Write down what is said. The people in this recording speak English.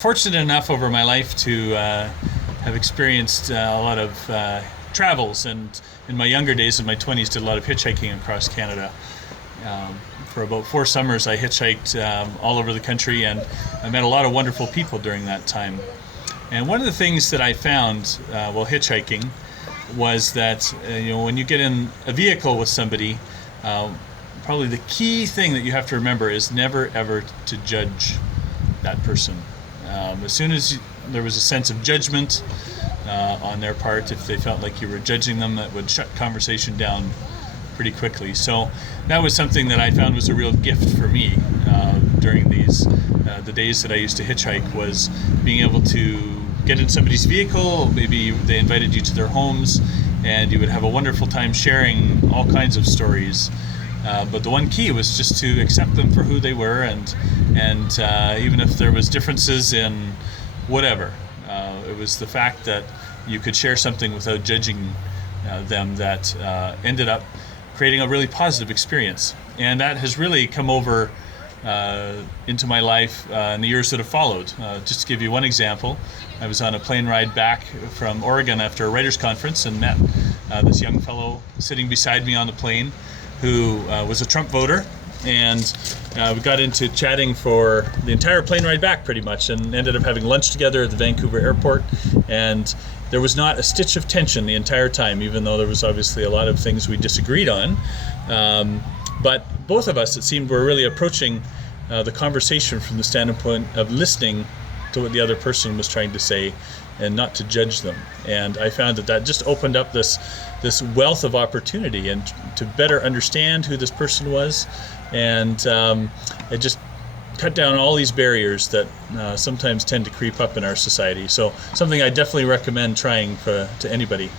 Fortunate enough over my life to have experienced a lot of travels, and in my younger days, in my 20s, did a lot of hitchhiking across Canada. Um, for about 4 summers, I hitchhiked all over the country, and I met a lot of wonderful people during that time. And one of the things that I found while hitchhiking was that when you get in a vehicle with somebody, uh, probably the key thing that you have to remember is never ever to judge that person. As soon as there was a sense of judgment on their part, if they felt like you were judging them, that would shut conversation down pretty quickly. So that was something that I found was a real gift for me during the days that I used to hitchhike, was being able to get in somebody's vehicle. Maybe they invited you to their homes, and you would have a wonderful time sharing all kinds of stories. But the one key was just to accept them for who they were, and even if there was differences in whatever, it was the fact that you could share something without judging them that ended up creating a really positive experience. And that has really come over into my life in the years that have followed. Just to give you one example, I was on a plane ride back from Oregon after a writers' conference and met this young fellow sitting beside me on the plane who was a Trump voter, and we got into chatting for the entire plane ride back pretty much, and ended up having lunch together at the Vancouver airport. And there was not a stitch of tension the entire time, even though there was obviously a lot of things we disagreed on. But both of us, it seemed, were really approaching the conversation from the standpoint of listening to what the other person was trying to say, and not to judge them. And I found that just opened up this wealth of opportunity, and to better understand who this person was, and it just cut down all these barriers that sometimes tend to creep up in our society. So something I definitely recommend trying to anybody.